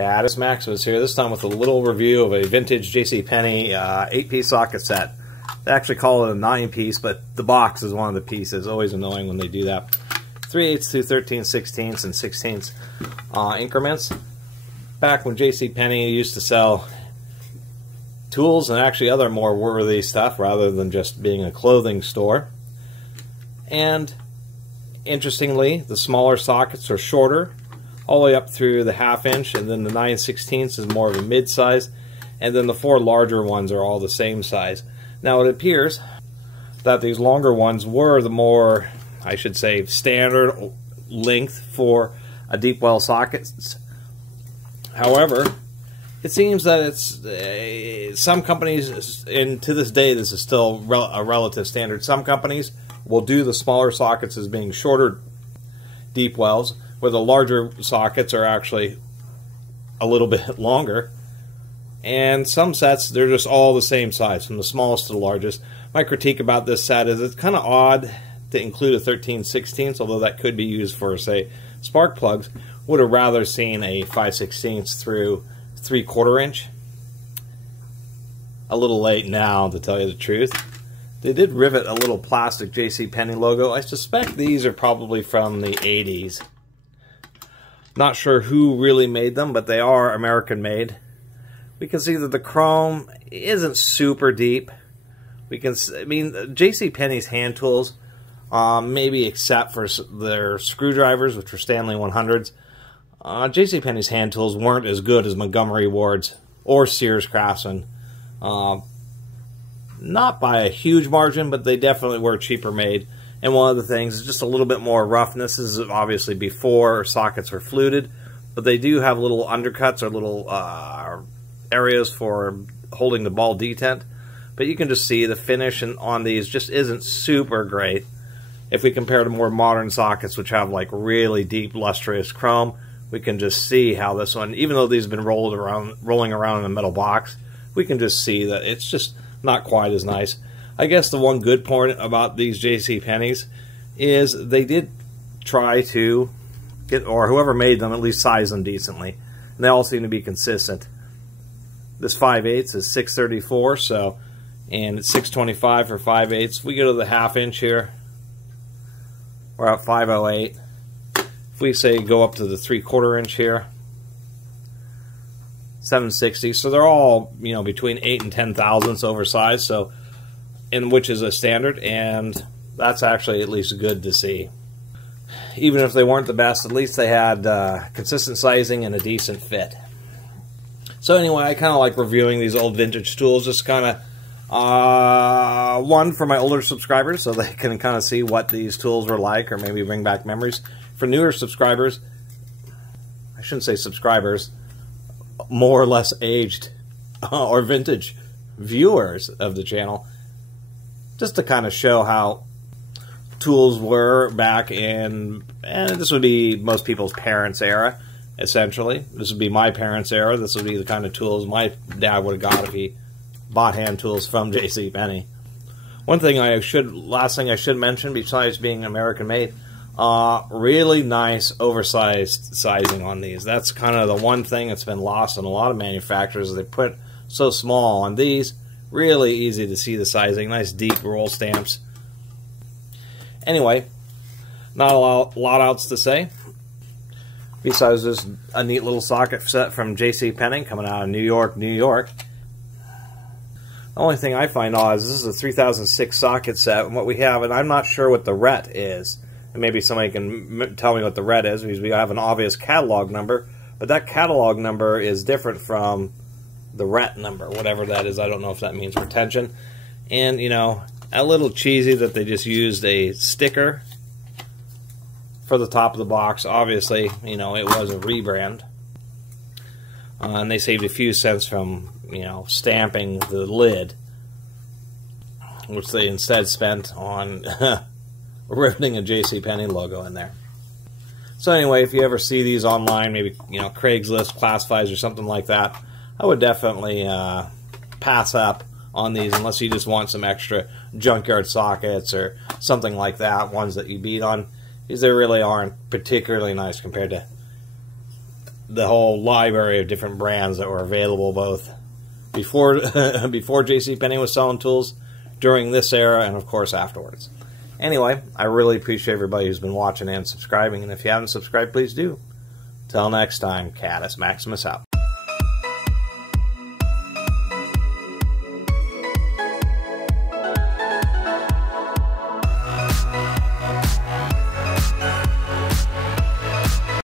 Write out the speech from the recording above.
Catus Maximus here, this time with a little review of a vintage JCPenney 8-piece socket set. They actually call it a 9-piece, but the box is one of the pieces. Always annoying when they do that. 3/8 through 13/16 and 16 increments. Back when JCPenney used to sell tools and actually other more worthy stuff rather than just being a clothing store. And interestingly, the smaller sockets are shorter, all the way up through the 1/2 inch, and then the 9/16 is more of a mid-size, and then the 4 larger ones are all the same size. Now it appears that these longer ones were the more, I should say, standard length for a Deepwell socket. However, it seems that it's some companies, and to this day this is still a relative standard, some companies will do the smaller sockets as being shorter Deepwells, where the larger sockets are actually a little bit longer. And some sets, they're just all the same size, from the smallest to the largest. My critique about this set is it's kind of odd to include a 13/16, although that could be used for, say, spark plugs. Would have rather seen a 5/16 through 3/4 inch. A little late now, to tell you the truth. They did rivet a little plastic JCPenney logo. I suspect these are probably from the 80s. Not sure who really made them, but they are American made. We can see that the chrome isn't super deep. We can, I mean, JCPenney's hand tools, maybe except for their screwdrivers, which are Stanley 100s, JCPenney's hand tools weren't as good as Montgomery Ward's or Sears Craftsman. Not by a huge margin, but they definitely were cheaper made. And one of the things is just a little bit more roughness. This is obviously before sockets were fluted, but they do have little undercuts or little areas for holding the ball detent. But you can just see the finish on these just isn't super great. If we compare to more modern sockets, which have like really deep lustrous chrome, we can just see how this one, even though these have been rolling around in a metal box, we can just see that it's just not quite as nice. I guess the one good point about these JCPenneys is they did try to get, or whoever made them, at least size them decently. And they all seem to be consistent. This 5/8 is 634, so, and it's 625 for 5/8. We go to the 1/2 inch here, we're at 508. If we say go up to the 3/4 inch here, 760. So they're all, you know, between 8 and 10 thousandths oversized, so, and which is a standard, and that's actually at least good to see. Even if they weren't the best, at least they had consistent sizing and a decent fit. So anyway, I kind of like reviewing these old vintage tools, just kind of one for my older subscribers so they can kind of see what these tools were like, or maybe bring back memories. For newer subscribers, I shouldn't say subscribers, more or less aged or vintage viewers of the channel, just to kind of show how tools were back in, and this would be most people's parents' era, essentially. This would be my parents' era. This would be the kind of tools my dad would have got if he bought hand tools from JCPenney. Last thing I should mention, besides being American made, really nice oversized sizing on these. That's kind of the one thing that's been lost in a lot of manufacturers. They put so small on these. Really easy to see the sizing. Nice deep roll stamps. Anyway, not a lot else to say. Besides just a neat little socket set from JCPenney coming out of New York, New York. The only thing I find odd is this is a 3006 socket set, and what we have, and I'm not sure what the RET is. And maybe somebody can tell me what the RET is, because we have an obvious catalog number, but that catalog number is different from the RET number, whatever that is. I don't know if that means retention. And, you know, a little cheesy that they just used a sticker for the top of the box. Obviously, you know, it was a rebrand. And they saved a few cents from, you know, stamping the lid, which they instead spent on riveting a JCPenney logo in there. So anyway, if you ever see these online, maybe, you know, Craigslist, Classifieds, or something like that, I would definitely pass up on these unless you just want some extra junkyard sockets or something like that, ones that you beat on, because they really aren't particularly nice compared to the whole library of different brands that were available both before before JCPenney was selling tools, during this era, and of course afterwards. Anyway, I really appreciate everybody who's been watching and subscribing, and if you haven't subscribed, please do. Till next time, Catus, Maximus out.